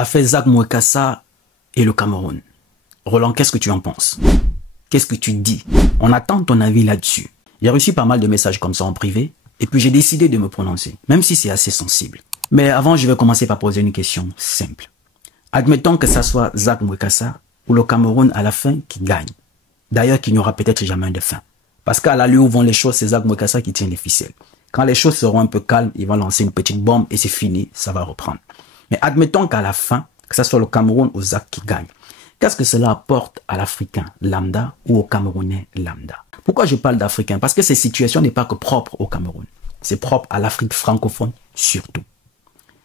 a fait Zak Mwekassa et le Cameroun. Roland, qu'est-ce que tu en penses? Qu'est-ce que tu dis? On attend ton avis là-dessus. J'ai reçu pas mal de messages comme ça en privé et puis j'ai décidé de me prononcer, même si c'est assez sensible. Mais avant, je vais commencer par poser une question simple. Admettons que ça soit Zak Mwekassa ou le Cameroun à la fin qui gagne. D'ailleurs, qu'il n'y aura peut-être jamais de fin. Parce qu'à l'allure où vont les choses, c'est Zak Mwekassa qui tient les ficelles. Quand les choses seront un peu calmes, ils vont lancer une petite bombe et c'est fini, ça va reprendre. Mais admettons qu'à la fin, que ce soit le Cameroun ou Zak qui gagne. Qu'est-ce que cela apporte à l'Africain lambda ou au Camerounais lambda? Pourquoi je parle d'Africain? Parce que cette situation n'est pas que propre au Cameroun. C'est propre à l'Afrique francophone surtout.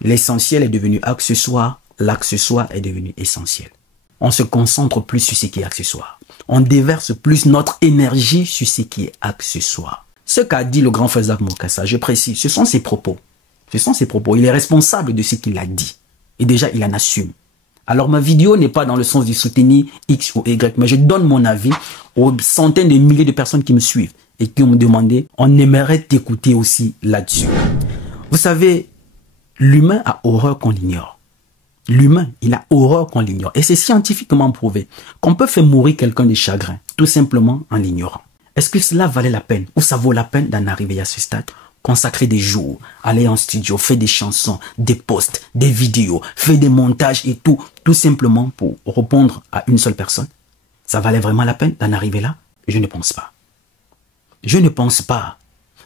L'essentiel est devenu accessoire, l'accessoire est devenu essentiel. On se concentre plus sur ce qui est accessoire. On déverse plus notre énergie sur ce qui est accessoire. Ce qu'a dit le grand frère Zak Mwekassa, je précise, ce sont ses propos. Ce sont ses propos. Il est responsable de ce qu'il a dit. Et déjà, il en assume. Alors, ma vidéo n'est pas dans le sens de soutenir X ou Y, mais je donne mon avis aux centaines de milliers de personnes qui me suivent et qui me demandé, on aimerait t'écouter aussi là-dessus. Vous savez, l'humain a horreur qu'on l'ignore. L'humain, il a horreur qu'on l'ignore. Et c'est scientifiquement prouvé qu'on peut faire mourir quelqu'un de chagrin, tout simplement en l'ignorant. Est-ce que cela valait la peine ou ça vaut la peine d'en arriver à ce stade? Consacrer des jours, aller en studio, faire des chansons, des posts, des vidéos, faire des montages et tout simplement pour répondre à une seule personne. Ça valait vraiment la peine d'en arriver là? Je ne pense pas. Je ne pense pas.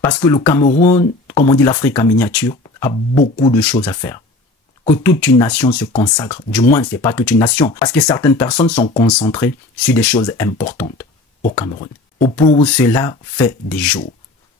Parce que le Cameroun, comme on dit l'Afrique en miniature, a beaucoup de choses à faire. Que toute une nation se consacre. Du moins, ce n'est pas toute une nation. Parce que certaines personnes sont concentrées sur des choses importantes au Cameroun. Au point où cela fait des jours.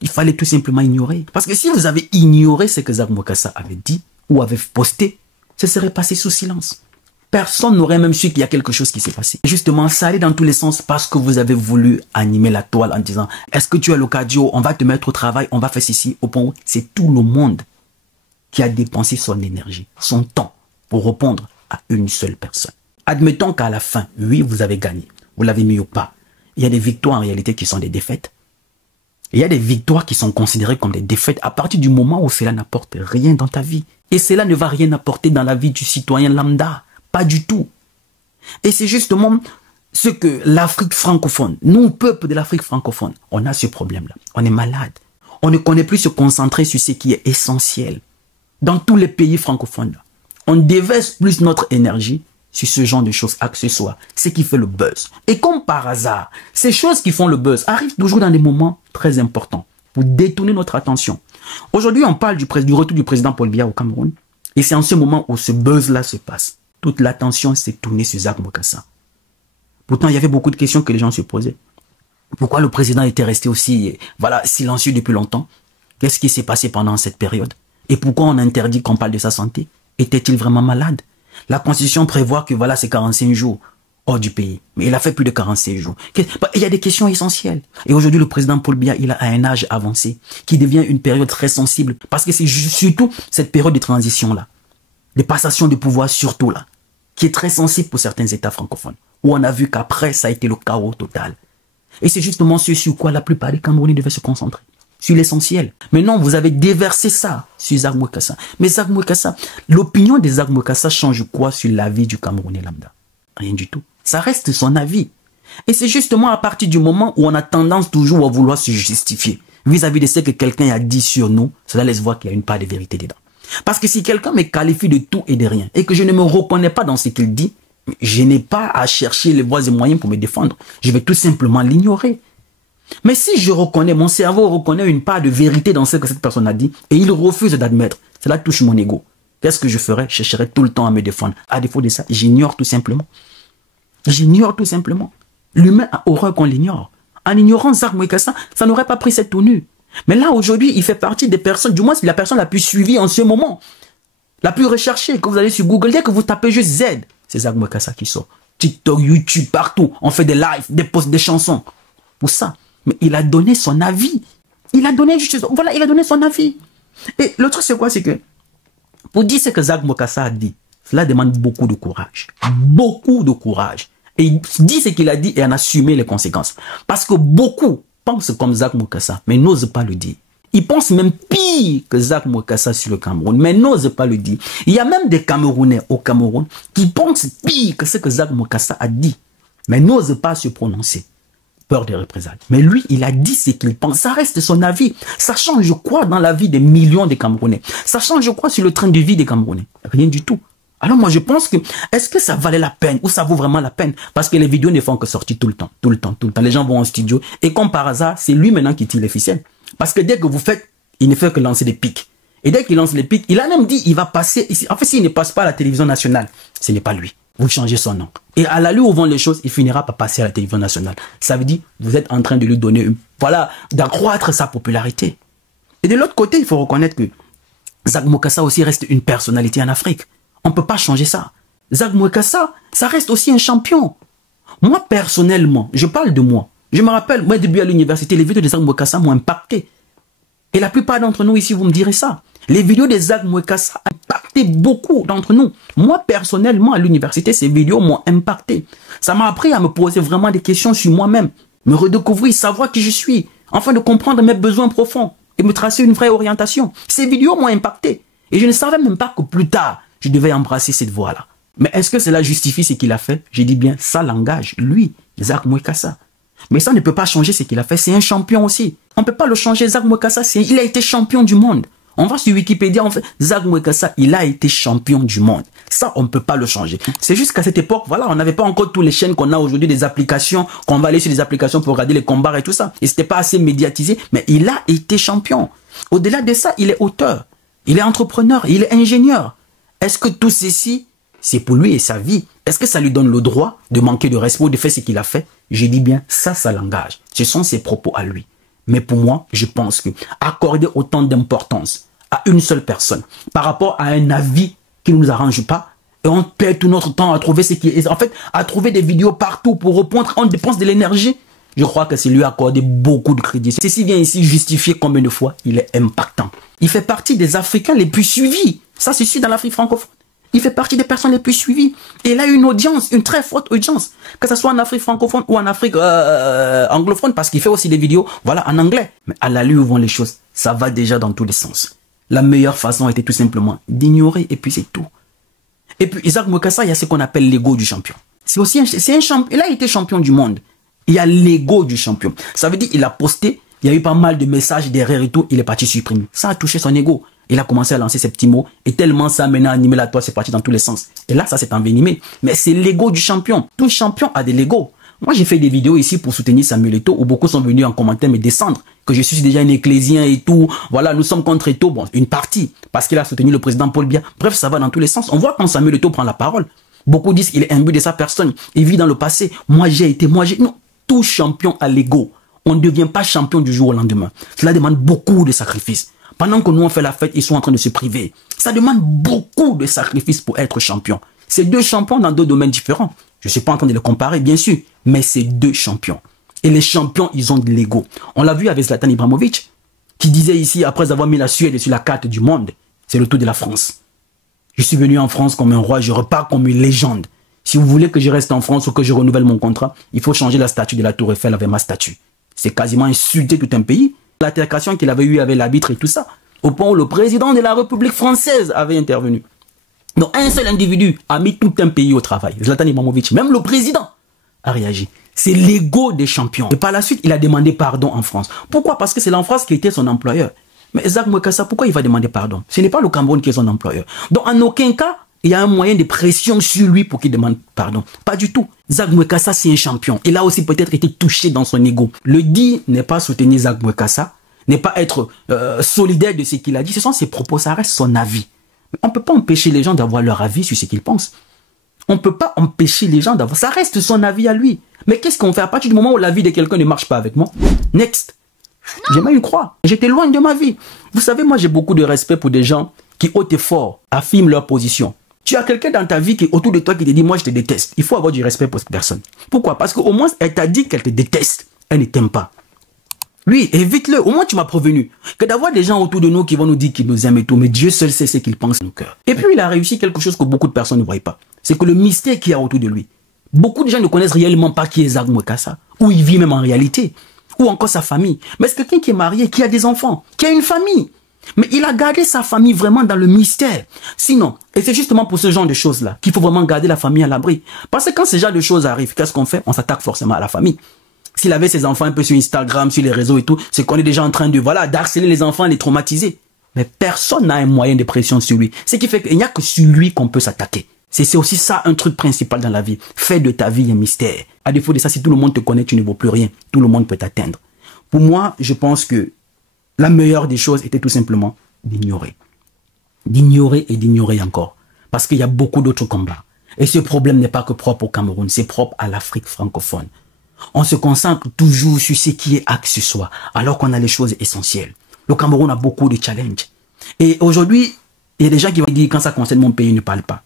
Il fallait tout simplement ignorer. Parce que si vous avez ignoré ce que Zak Mwekassa avait dit ou avait posté, ce serait passé sous silence. Personne n'aurait même su qu'il y a quelque chose qui s'est passé. Et justement, ça allait dans tous les sens parce que vous avez voulu animer la toile en disant « Est-ce que tu as le cardio? On va te mettre au travail, on va faire ceci. » Au point où c'est tout le monde qui a dépensé son énergie, son temps pour répondre à une seule personne. Admettons qu'à la fin, oui, vous avez gagné. Vous l'avez mis au pas. Il y a des victoires en réalité qui sont des défaites. Il y a des victoires qui sont considérées comme des défaites à partir du moment où cela n'apporte rien dans ta vie. Et cela ne va rien apporter dans la vie du citoyen lambda. Pas du tout. Et c'est justement ce que l'Afrique francophone, nous, peuple de l'Afrique francophone, on a ce problème-là. On est malade. On ne connaît plus se concentrer sur ce qui est essentiel. Dans tous les pays francophones, on déverse plus notre énergie sur ce genre de choses accessoires, ce qui fait le buzz. Et comme par hasard, ces choses qui font le buzz arrivent toujours dans des moments très importants pour détourner notre attention. Aujourd'hui, on parle du retour du président Paul Biya au Cameroun et c'est en ce moment où ce buzz-là se passe. Toute l'attention s'est tournée sur Zak Mwekassa. Pourtant, il y avait beaucoup de questions que les gens se posaient. Pourquoi le président était resté aussi silencieux depuis longtemps? Qu'est-ce qui s'est passé pendant cette période? Et pourquoi on interdit qu'on parle de sa santé? Était-il vraiment malade? La Constitution prévoit que c'est 45 jours hors du pays. Mais il a fait plus de 45 jours. Il y a des questions essentielles. Et aujourd'hui, le président Paul Biya, il a un âge avancé qui devient une période très sensible. Parce que c'est surtout cette période de transition-là, de passation de pouvoir surtout là, qui est très sensible pour certains États francophones. Où on a vu qu'après, ça a été le chaos total. Et c'est justement ce sur quoi la plupart des Camerounais devaient se concentrer. Sur l'essentiel. Mais non, vous avez déversé ça sur Zak Mwekassa. Mais Zak Mwekassa, l'opinion de Zak Mwekassa change quoi sur la vie du Camerounais lambda? Rien du tout. Ça reste son avis. Et c'est justement à partir du moment où on a tendance toujours à vouloir se justifier vis-à-vis de ce que quelqu'un a dit sur nous, cela laisse voir qu'il y a une part de vérité dedans. Parce que si quelqu'un me qualifie de tout et de rien et que je ne me reconnais pas dans ce qu'il dit, je n'ai pas à chercher les voies et moyens pour me défendre. Je vais tout simplement l'ignorer. Mais si je reconnais, mon cerveau reconnaît une part de vérité dans ce que cette personne a dit et il refuse d'admettre, cela touche mon ego. Qu'est-ce que je ferais? Je chercherais tout le temps à me défendre. À défaut de ça, j'ignore tout simplement. J'ignore tout simplement. L'humain a horreur qu'on l'ignore. En ignorant Zak Mwekassa, ça n'aurait pas pris cette tenue. Mais là, aujourd'hui, il fait partie des personnes, du moins c'est la personne la plus suivie en ce moment. La plus recherchée, que vous allez sur Google, dès que vous tapez juste Z, c'est Zak Mwekassa qui sort. TikTok, YouTube, partout. On fait des lives, des posts, des chansons. Pour ça. Mais il a donné son avis. Il a donné juste... il a donné son avis. Et le truc, c'est quoi? C'est que, pour dire ce que Zak Mwekassa a dit, cela demande beaucoup de courage. Beaucoup de courage. Et il dit ce qu'il a dit et en assumer les conséquences. Parce que beaucoup pensent comme Zak Mwekassa, mais n'osent pas le dire. Il pense même pire que Zak Mwekassa sur le Cameroun, mais n'ose pas le dire. Il y a même des Camerounais au Cameroun qui pensent pire que ce que Zak Mwekassa a dit, mais n'ose pas se prononcer. Peur des représailles. Mais lui, il a dit ce qu'il pense. Ça reste son avis. Ça change quoi dans la vie des millions de Camerounais? Ça change quoi sur le train de vie des Camerounais? Rien du tout. Alors moi, je pense que, est-ce que ça valait la peine ou ça vaut vraiment la peine? Parce que les vidéos ne font que sortir tout le temps, tout le temps, tout le temps. Les gens vont en studio et comme par hasard, c'est lui maintenant qui tire les ficelles. Parce que dès que vous faites, il ne fait que lancer des pics. Et dès qu'il lance les pics, il a même dit, il va passer ici. En fait, s'il ne passe pas à la télévision nationale, ce n'est pas lui. Vous changez son nom. Et à la lui où vont les choses, il finira par passer à la télévision nationale. Ça veut dire, vous êtes en train de lui donner, voilà, d'accroître sa popularité. Et de l'autre côté, il faut reconnaître que Zak Mwekassa aussi reste une personnalité en Afrique. On ne peut pas changer ça. Zak Mwekassa, ça reste aussi un champion. Moi, personnellement, je parle de moi. Je me rappelle, moi, début à l'université, les vidéos de Zak Mwekassa m'ont impacté. Et la plupart d'entre nous ici, vous me direz ça. Les vidéos de Zak Mwekassa ont impacté beaucoup d'entre nous. Moi, personnellement, à l'université, ces vidéos m'ont impacté. Ça m'a appris à me poser vraiment des questions sur moi-même, me redécouvrir, savoir qui je suis, afin de comprendre mes besoins profonds et me tracer une vraie orientation. Ces vidéos m'ont impacté. Et je ne savais même pas que plus tard, je devais embrasser cette voie-là. Mais est-ce que cela justifie ce qu'il a fait? Je dis bien, ça l'engage, lui, Zak Mwekassa. Mais ça ne peut pas changer ce qu'il a fait. C'est un champion aussi. On ne peut pas le changer. Zak Mwekassa, il a été champion du monde. On va sur Wikipédia, on fait Zak Mwekassa, il a été champion du monde. Ça, on ne peut pas le changer. C'est juste qu'à cette époque, voilà, on n'avait pas encore toutes les chaînes qu'on a aujourd'hui, des applications, qu'on va aller sur des applications pour regarder les combats et tout ça. Et c'était pas assez médiatisé, mais il a été champion. Au-delà de ça, il est auteur, il est entrepreneur, il est ingénieur. Est-ce que tout ceci, c'est pour lui et sa vie? Est-ce que ça lui donne le droit de manquer de respect ou de faire ce qu'il a fait? Je dis bien, ça l'engage. Ce sont ses propos à lui. Mais pour moi, je pense que accorder autant d'importance à une seule personne par rapport à un avis qui ne nous arrange pas, et on perd tout notre temps à trouver ce qui est, en fait, à trouver des vidéos partout pour répondre, on dépense de l'énergie. Je crois que c'est lui accorder beaucoup de crédit. Ceci vient ici justifier combien de fois il est impactant. Il fait partie des Africains les plus suivis. Ça, c'est sûr dans l'Afrique francophone. Il fait partie des personnes les plus suivies. Et il a une audience, une très forte audience. Que ce soit en Afrique francophone ou en Afrique anglophone, parce qu'il fait aussi des vidéos, voilà, en anglais. Mais à la lui où vont les choses, ça va déjà dans tous les sens. La meilleure façon était tout simplement d'ignorer et puis c'est tout. Et puis Zak Mwekassa, il y a ce qu'on appelle l'ego du champion. C'est aussi un champion. Il a été champion du monde. Il y a l'ego du champion. Ça veut dire qu'il a posté, il y a eu pas mal de messages derrière et tout, il est parti supprimer. Ça a touché son ego. Il a commencé à lancer ces petits mots et tellement ça a maintenant animé la toile, c'est parti dans tous les sens. Et là, ça s'est envenimé. Mais c'est l'ego du champion. Tout champion a de l'ego. Moi, j'ai fait des vidéos ici pour soutenir Samuel Eto'o où beaucoup sont venus en commentaire me descendre. Que je suis déjà un ecclésien et tout. Voilà, nous sommes contre Eto'o. Bon, une partie. Parce qu'il a soutenu le président Paul Biya. Bref, ça va dans tous les sens. On voit quand Samuel Eto'o prend la parole. Beaucoup disent qu'il est imbu de sa personne. Il vit dans le passé. Moi, j'ai été, non. Tout champion a l'ego. On ne devient pas champion du jour au lendemain. Cela demande beaucoup de sacrifices. Pendant que nous on fait la fête, ils sont en train de se priver. Ça demande beaucoup de sacrifices pour être champion. C'est deux champions dans deux domaines différents. Je ne suis pas en train de les comparer, bien sûr, mais c'est deux champions. Et les champions, ils ont de l'ego. On l'a vu avec Zlatan Ibrahimovic, qui disait ici, après avoir mis la Suède sur la carte du monde, c'est le tour de la France. Je suis venu en France comme un roi, je repars comme une légende. Si vous voulez que je reste en France ou que je renouvelle mon contrat, il faut changer la statue de la Tour Eiffel avec ma statue. C'est quasiment insulter tout un pays. L'altercation qu'il avait eue avec l'arbitre et tout ça, au point où le président de la République française avait intervenu. Donc un seul individu a mis tout un pays au travail. Zlatan Ibrahimovic, même le président a réagi. C'est l'ego des champions. Et par la suite, il a demandé pardon en France. Pourquoi? Parce que c'est la France qui était son employeur. Mais Zak Mwekassa, pourquoi il va demander pardon? Ce n'est pas le Cameroun qui est son employeur. Donc en aucun cas, il y a un moyen de pression sur lui pour qu'il demande pardon. Pas du tout. Zak Mwekassa, c'est un champion. Il a aussi peut-être été touché dans son ego. Le dire n'est pas soutenir Zak Mwekassa, n'est pas être solidaire de ce qu'il a dit. Ce sont ses propos, ça reste son avis. Mais on ne peut pas empêcher les gens d'avoir leur avis sur ce qu'ils pensent. On ne peut pas empêcher les gens d'avoir... Ça reste son avis à lui. Mais qu'est-ce qu'on fait à partir du moment où l'avis de quelqu'un ne marche pas avec moi? Next. J'ai même une croix. J'étais loin de ma vie. Vous savez, moi, j'ai beaucoup de respect pour des gens qui, haut et fort, affirment leur position. Tu as quelqu'un dans ta vie qui est autour de toi qui te dit, moi je te déteste. Il faut avoir du respect pour cette personne. Pourquoi? Parce qu'au moins, elle t'a dit qu'elle te déteste. Elle ne t'aime pas. Lui, évite-le. Au moins, tu m'as prévenu. Que d'avoir des gens autour de nous qui vont nous dire qu'ils nous aiment et tout. Mais Dieu seul sait ce qu'ils pensent dans nos cœurs. Et puis, il a réussi quelque chose que beaucoup de personnes ne voient pas. C'est que le mystère qu'il y a autour de lui. Beaucoup de gens ne connaissent réellement pas qui est Zak Mwekassa. Où il vit même en réalité. ou encore sa famille. Mais c'est quelqu'un qui est marié, qui a des enfants, qui a une famille. Mais il a gardé sa famille vraiment dans le mystère. Sinon, et c'est justement pour ce genre de choses-là qu'il faut vraiment garder la famille à l'abri. Parce que quand ce genre de choses arrivent, qu'est-ce qu'on fait? On s'attaque forcément à la famille. S'il avait ses enfants un peu sur Instagram, sur les réseaux et tout, c'est qu'on est déjà en train de, voilà, d'harceler les enfants, les traumatiser. Mais personne n'a un moyen de pression sur lui. Ce qui fait qu'il n'y a que sur lui qu'on peut s'attaquer. C'est aussi ça un truc principal dans la vie. Fais de ta vie un mystère. À défaut de ça, si tout le monde te connaît, tu ne vaux plus rien. Tout le monde peut t'atteindre. Pour moi, je pense que la meilleure des choses était tout simplement d'ignorer. D'ignorer et d'ignorer encore. Parce qu'il y a beaucoup d'autres combats. Et ce problème n'est pas que propre au Cameroun, c'est propre à l'Afrique francophone. On se concentre toujours sur ce qui est accessoire, alors qu'on a les choses essentielles. Le Cameroun a beaucoup de challenges. Et aujourd'hui, il y a des gens qui vont dire quand ça concerne mon pays, ne parle pas.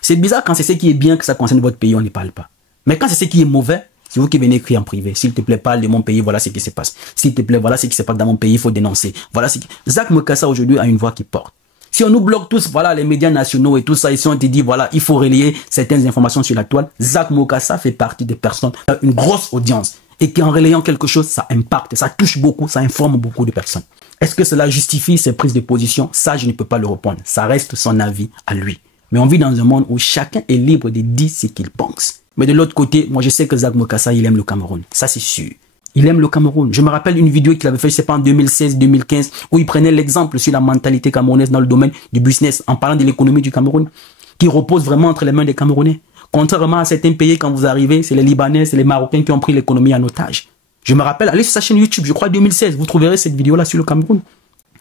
C'est bizarre quand c'est ce qui est bien que ça concerne votre pays, on ne parle pas. Mais quand c'est ce qui est mauvais, c'est vous qui venez écrire en privé. S'il te plaît, parle de mon pays, voilà ce qui se passe. S'il te plaît, voilà ce qui se passe dans mon pays, il faut dénoncer. Voilà ce qui... Zak Mokassa aujourd'hui a une voix qui porte. Si on nous bloque tous, voilà, les médias nationaux et tout ça, et si on te dit, voilà, il faut relayer certaines informations sur la toile, Zak Mokassa fait partie des personnes qui ont une grosse audience et qui en relayant quelque chose, ça impacte, ça touche beaucoup, ça informe beaucoup de personnes. Est-ce que cela justifie ses prises de position? Ça, je ne peux pas le répondre. Ça reste son avis à lui. Mais on vit dans un monde où chacun est libre de dire ce qu'il pense. Mais de l'autre côté, moi je sais que Zak Mokassa, il aime le Cameroun. Ça, c'est sûr. Il aime le Cameroun. Je me rappelle une vidéo qu'il avait fait, je sais pas, en 2016-2015, où il prenait l'exemple sur la mentalité camerounaise dans le domaine du business, en parlant de l'économie du Cameroun, qui repose vraiment entre les mains des Camerounais. Contrairement à certains pays, quand vous arrivez, c'est les Libanais, c'est les Marocains qui ont pris l'économie en otage. Je me rappelle, allez sur sa chaîne YouTube, je crois 2016, vous trouverez cette vidéo-là sur le Cameroun.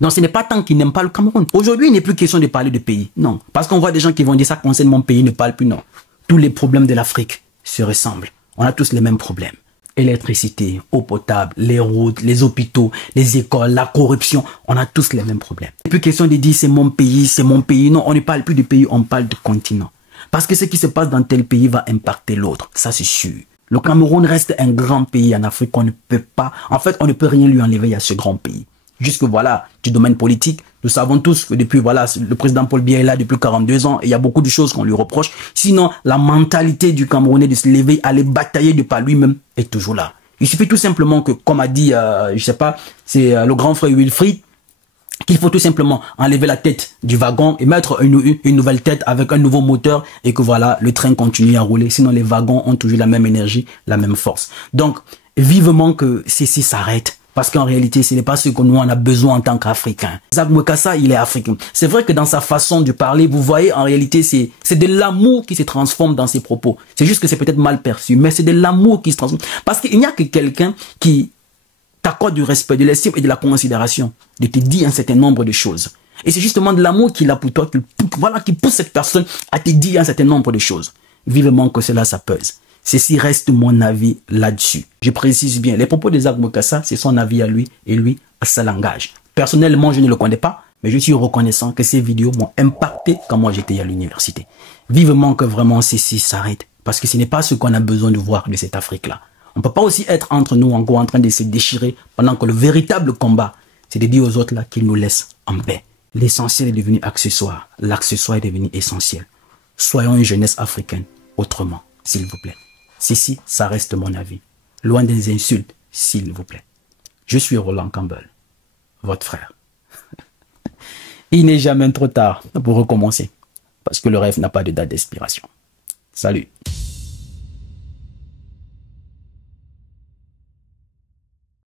Donc ce n'est pas tant qu'il n'aime pas le Cameroun. Aujourd'hui, il n'est plus question de parler de pays. Non. Parce qu'on voit des gens qui vont dire ça concerne mon pays, ne parle plus. Non. Tous les problèmes de l'Afrique se ressemblent. On a tous les mêmes problèmes. Électricité, eau potable, les routes, les hôpitaux, les écoles, la corruption. On a tous les mêmes problèmes. Il n'est plus question de dire c'est mon pays, c'est mon pays. Non, on ne parle plus de pays, on parle de continent. Parce que ce qui se passe dans tel pays va impacter l'autre. Ça, c'est sûr. Le Cameroun reste un grand pays en Afrique. On ne peut pas, en fait, on ne peut rien lui enlever à ce grand pays. Jusque voilà, du domaine politique, nous savons tous que depuis voilà, le président Paul Biya est là depuis 42 ans et il y a beaucoup de choses qu'on lui reproche. Sinon, la mentalité du Camerounais de se lever, aller batailler de par lui-même est toujours là. Il suffit tout simplement que, comme a dit, je sais pas, c'est le grand frère Wilfried, qu'il faut tout simplement enlever la tête du wagon et mettre une nouvelle tête avec un nouveau moteur et que voilà, le train continue à rouler. Sinon, les wagons ont toujours la même énergie, la même force. Donc, vivement que ceci s'arrête. Parce qu'en réalité, ce n'est pas ce que nous on a besoin en tant qu'Africains. Zak Mokassa, il est africain. C'est vrai que dans sa façon de parler, vous voyez, en réalité, c'est de l'amour qui se transforme dans ses propos. C'est juste que c'est peut-être mal perçu, mais c'est de l'amour qui se transforme. Parce qu'il n'y a que quelqu'un qui t'accorde du respect, de l'estime et de la considération, de te dire un certain nombre de choses. Et c'est justement de l'amour qu'il a pour toi, qui pousse cette personne à te dire un certain nombre de choses. Vivement que cela, ça pèse. Ceci reste mon avis là-dessus. Je précise bien, les propos de Zak Mokassa, c'est son avis à lui et lui, ça l'engage. Personnellement, je ne le connais pas, mais je suis reconnaissant que ces vidéos m'ont impacté quand moi j'étais à l'université. Vivement que vraiment ceci s'arrête, parce que ce n'est pas ce qu'on a besoin de voir de cette Afrique-là. On ne peut pas aussi être entre nous encore en train de se déchirer pendant que le véritable combat, c'est de dire aux autres là qu'ils nous laissent en paix. L'essentiel est devenu accessoire, l'accessoire est devenu essentiel. Soyons une jeunesse africaine autrement, s'il vous plaît. Ceci, ça reste mon avis. Loin des insultes, s'il vous plaît. Je suis Roland Campbell, votre frère. Il n'est jamais trop tard pour recommencer, parce que le rêve n'a pas de date d'expiration. Salut.